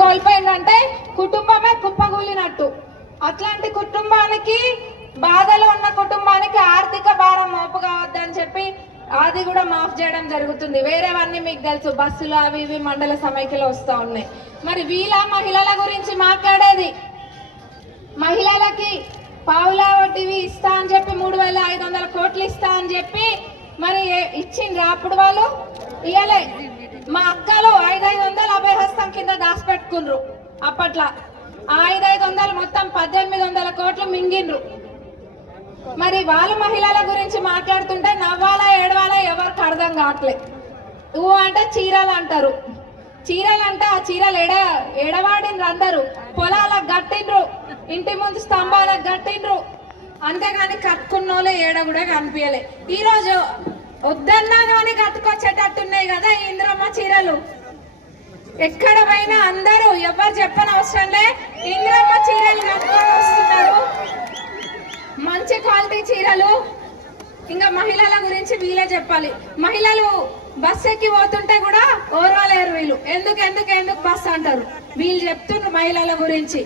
కోల్పోయిందంటే కుటుంబమే కుప్పగూలినట్టు. అట్లాంటి కుటుంబానికి బాధలో ఉన్న కుటుంబానికి ఆర్థిక భారం మోపు కావద్దని చెప్పి అది కూడా మాఫ్ చేయడం జరుగుతుంది. వేరేవన్నీ మీకు తెలుసు. బస్సులు అవి ఇవి మండల సమైక్యలు వస్తూ ఉన్నాయి. మరి వీళ్ళ మహిళల గురించి మాట్లాడేది? మహిళలకి పావులా వడ్డీవి ఇస్తా అని చెప్పి మూడు వేల ఐదు వందల కోట్లు ఇస్తా అని చెప్పి మరి ఇచ్చిండ్రు ఇచ్చిండ్రా అప్పుడు వాళ్ళు? ఇయ్యలే. మా అక్కలు ఐదైదు వందలు అభయహస్తం కింద దాచిపెట్టుకున్నారు అప్పట్లో ఆ ఐదైదు వందలు మొత్తం పద్దెనిమిది వందల కోట్లు మింగిండ్రు మరి వాళ్ళు మహిళల గురించి మాట్లాడుతుంటే నవ్వాలా ఏడవాలా ఎవరికి అర్థం కావట్లే. ఊ అంటే చీరలు అంటారు. చీరలు అంటే ఆ చీరలు ఎడ ఎడవాడిండ్రు అందరూ. పొలాలకు గట్టిండ్రు ఇంటి ముందు స్తంభాలకు గట్టిండ్రు అంతేగాని కట్టుకున్నోళ్ళే ఏడ కూడా కనిపించలే ఈరోజు వద్దన్నా కానీ కట్టుకొచ్చేటట్టున్నాయి కదా ఈ ఇంద్రమ్మ చీరలు. ఎక్కడ పోయినా అందరూ ఎవరు చెప్పని అవసరం లే. ఇంద్రమ్మ చీరలు కట్టుకొని వస్తున్నారు. మంచి క్వాలిటీ చీరలు. ఇంకా మహిళల గురించి వీళ్ళే చెప్పాలి. మహిళలు బస్ ఎక్కి పోతుంటే కూడా ఓర్వలేరు వీళ్ళు. ఎందుకు ఎందుకు ఎందుకు బస్ అంటారు? వీళ్ళు చెప్తున్నారు మహిళల గురించి.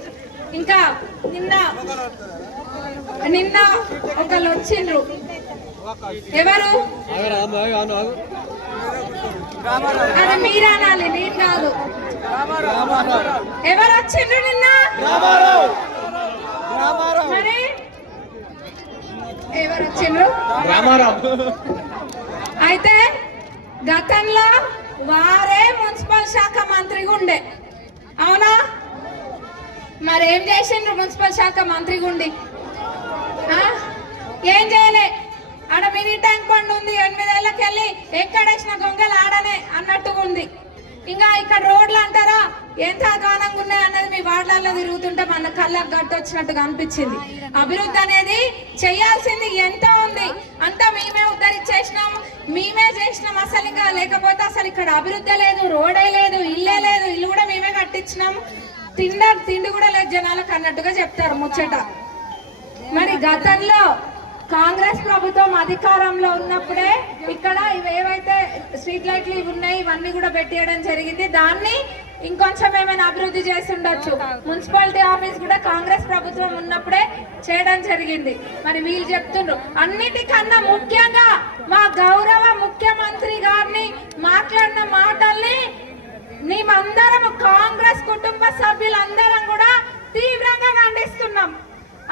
ఇంకా నిన్న నిన్న ఒకళ్ళు వచ్చిండ్రు. ఎవరు? అది నేను కాదు. ఎవరు వచ్చిండ్రు నిన్న? మరి? ఎవరు వచ్చిండ్రు? అయితే గతంలో వారే మున్సిపల్ శాఖ మంత్రిగా ఉండే. అవునా? మరి ఏం చేసిండ్రు మున్సిపల్ శాఖ మంత్రిగా ఉండి? ఏం చేయలే? ఆడ మినీ ట్యాంక్ బండ్ ఉంది ఎనిమిదేళ్ళకి వెళ్ళి ఎక్కడేసిన గొంగలు ఆడనే అన్నట్టుగా ఉంది ఇంకా ఇక్కడ రోడ్లు అంటారా ఎంత అధ్వానంగా ఉన్నాయి అన్నది మీ వార్డులలో తిరుగుతుంటే మన కళ్ళకు గట్టొచ్చినట్టుగా అనిపించింది. అభివృద్ధి అనేది చేయాల్సింది ఎంత ఉంది. అంతా మేమే ఉద్ధరించేసినాం మేమే చేసినాం అసలు ఇంకా. లేకపోతే అసలు ఇక్కడ అభివృద్ధి లేదు రోడే లేదు ఇల్లే లేదు ఇల్లు కూడా మేమే కట్టించినాం. తిండ తిండి కూడా లేదు జనాలకు అన్నట్టుగా చెప్తారు ముచ్చట. మరి గతంలో కాంగ్రెస్ ప్రభుత్వం అధికారంలో ఉన్నప్పుడే ఇక్కడ ఇవి ఏవైతే స్ట్రీట్ లైట్లు ఇవి ఉన్నాయి ఇవన్నీ కూడా పెట్టేయడం జరిగింది. దాన్ని ఇంకొంచెం ఏమైనా అభివృద్ధి చేసి ఉండొచ్చు. మున్సిపాలిటీ ఆఫీస్ కూడా కాంగ్రెస్ ప్రభుత్వం ఉన్నప్పుడే చేయడం జరిగింది. మరి వీళ్ళు చెప్తుండ్రు. అన్నిటికన్నా ముఖ్యంగా మా గౌరవ ముఖ్యమంత్రి గారిని మాట్లాడిన మాటల్ని మేమందరం కాంగ్రెస్ కుటుంబ సభ్యులందరం కూడా తీవ్రంగా ఖండిస్తున్నాం.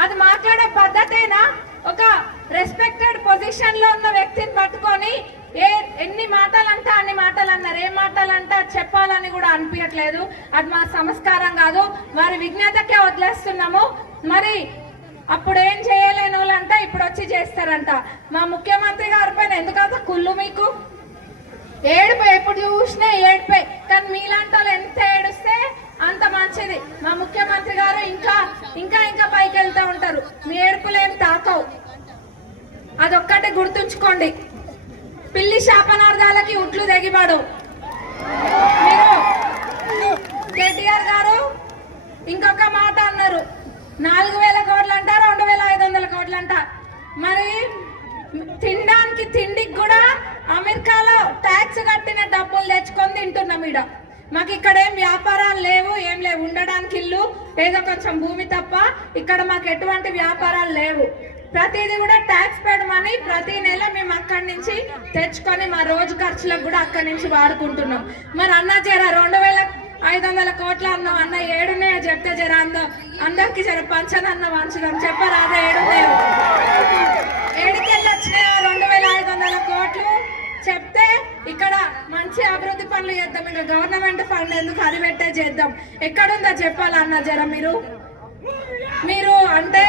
అది మాట్లాడే పద్ధతేనా? ఒక రెస్పెక్టెడ్ పొజిషన్లో ఉన్న వ్యక్తిని పట్టుకొని ఏ ఎన్ని మాటలు అన్ని మాటలు అన్నారు ఏ మాటలు అది చెప్పాలని కూడా అనిపించట్లేదు. అది మా సంస్కారం కాదు. వారి విజ్ఞతకే వదిలేస్తున్నాము. మరి అప్పుడు ఏం చేయలేని వాళ్ళంట ఇప్పుడు వచ్చి చేస్తారంట. మా ముఖ్యమంత్రి గారి పైన ఎందుకంత కుళ్ళు మీకు? ఏడుపు ఎప్పుడు చూసినా ఏడుపే. కానీ మీలాంటి వాళ్ళు ఎంత ఏడుస్తే అంత మంచిది. మా ముఖ్యమంత్రి గారు ఇంకా ఇంకా ఇంకా పైకి వెళ్తూ ఉంటారు. మీ ఏడుపులే అదొక్కటి గుర్తుంచుకోండి. పిల్లి శాపనార్థాలకి ఉట్లు తెగిపడు. మీరు కేటీఆర్ గారు ఇంకొక మాట అన్నారు. నాలుగు వేల కోట్లు అంట రెండు వేల ఐదు వందల కోట్లు అంట మరి తినడానికి తిండికి కూడా అమెరికాలో ట్యాక్స్ కట్టిన డబ్బులు తెచ్చుకొని తింటున్నాం ఈడ. మాకు ఇక్కడ ఏం వ్యాపారాలు లేవు ఏం లేవు. ఉండడానికి ఇల్లు ఏదో కొంచెం భూమి తప్ప ఇక్కడ మాకు ఎటువంటి వ్యాపారాలు లేవు. ప్రతిదీ కూడా ట్యాక్స్ పేడ్ మనీ ప్రతి నెల మేము అక్కడి నుంచి తెచ్చుకొని మా రోజు ఖర్చులకు కూడా అక్కడి నుంచి వాడుకుంటున్నాం. మరి అన్న జర రెండు వేల ఐదు వందల కోట్ల అన్నాం అన్న ఏడున్నాయో చెప్తే జర అందం అందరికి జర పంచదన్న వంచుదాం చెప్పరా? అదే ఏడున్నాయో? ఏడుకెళ్ళి వచ్చిన రెండు వేల ఐదు వందల కోట్లు? చెప్తే ఇక్కడ మంచి అభివృద్ధి పనులు చేద్దాం. ఇంకా గవర్నమెంట్ ఫండ్ ఎందుకు అది పెట్టే చేద్దాం. ఎక్కడుందో చెప్పాలన్న జర మీరు? మీరు అంటే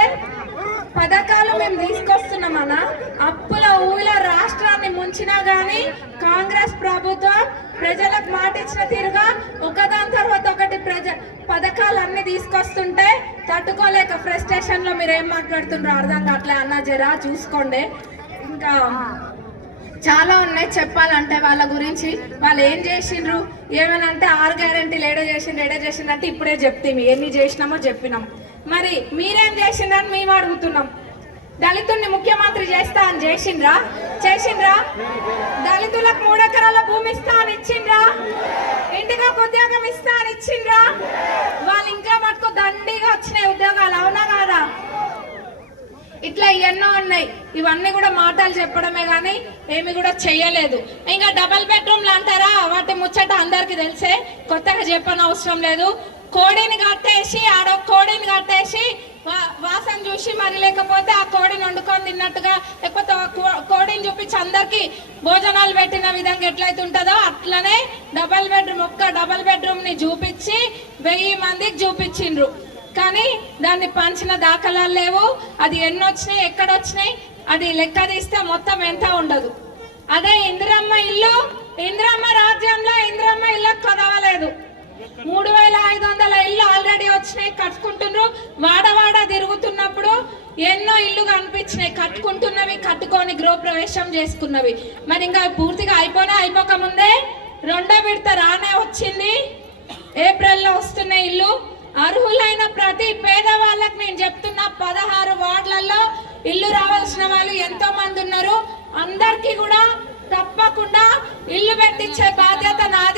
పథకాలు మేము తీసుకొస్తున్నామన్నా అప్పుల ఊళ్ళ రాష్ట్రాన్ని ముంచినా గానీ కాంగ్రెస్ ప్రభుత్వం ప్రజలకు మాట ఇచ్చిన తీరుగా ఒకదాని తర్వాత ఒకటి ప్రజ పథకాలన్నీ తీసుకొస్తుంటే తట్టుకోలేక ఫ్రస్ట్రేషన్లో మీరు ఏం మాట్లాడుతుండ్రో అర్థం కావట్లే అన్న జరా చూసుకోండి. ఇంకా చాలా ఉన్నాయి చెప్పాలంటే వాళ్ళ గురించి. వాళ్ళు ఏం చేసిండ్రు? ఏమైనా అంటే ఆరు గ్యారంటీలు ఏడో చేసిండ్రు? ఏడో చేసిండ్రు? అంటే ఇప్పుడే చెప్తే ఎన్ని చేసినామో చెప్పినాం. మరి మీరేం చేసిండ్రని మేము అడుగుతున్నాం. దళితుల్ని ముఖ్యమంత్రి చేస్తా అని చేసిండ్రా? చేసిండ్రా? దళితులకు మూడెకరాల భూమి ఇస్తా అని ఇచ్చిండ్రా? ఇంటికి ఉద్యోగం ఇస్తా అని ఇచ్చిండ్రా? వాళ్ళు ఇంకా మటుకు దండిగా వచ్చినాయి ఉద్యోగాలు అవునా కాదా? ఇట్లా ఎన్నో ఉన్నాయి. ఇవన్నీ కూడా మాటలు చెప్పడమే కానీ ఏమి కూడా చేయలేదు ఇంకా డబల్ బెడ్రూమ్లు అంటారా? వాటి ముచ్చట అందరికీ తెలిసే? కొత్తగా చెప్పని అవసరం లేదు. కోడిని కట్టేసి ఆడ కోడిని కట్టేసి వా- వాసన చూసి మరి లేకపోతే ఆ కోడిని వండుకొని తిన్నట్టుగా లేకపోతే కో- కోడిని చూపించి అందరికి భోజనాలు పెట్టిన విధంగా ఎట్లయితే ఉంటుందో అట్లనే డబల్ బెడ్రూమ్ ఒక్క డబల్ బెడ్రూమ్ని చూపించి వెయ్యి మందికి చూపించిండ్రు. కానీ దాన్ని పంచిన దాఖలాలు లేవు. అది ఎన్ని వచ్చినాయి ఎక్కడ వచ్చినాయి అది లెక్క తీస్తే మొత్తం ఎంత ఉండదు. అదే ఇందిరమ్మ ఇల్లు ఇందిరమ్మ రాజ్యంలో ఇందిరమ్మ ఇల్లు కొదవలేదు మూడు వేల ఐదు వందల ఇల్లు ఆల్రెడీ వచ్చినాయి కట్టుకుంటున్నారు. వాడవాడ తిరుగుతున్నప్పుడు ఎన్నో ఇల్లు కనిపించినాయి కట్టుకుంటున్నవి కట్టుకొని గృహప్రవేశం చేసుకున్నవి. మరి ఇంకా పూర్తిగా అయిపోయినా అయిపోక ముందే రెండో విడత రానే వచ్చింది. ఏప్రిల్లో వస్తున్న ఇల్లు. అర్హులైన ప్రతి పేదవాళ్ళకి నేను చెప్తున్నా పదహారు వార్డులలో ఇల్లు రావాల్సిన వాళ్ళు ఎంతో మంది ఉన్నారు. అందరికీ కూడా తప్పకుండా ఇల్లు పెట్టించే బాధ్యత నాది.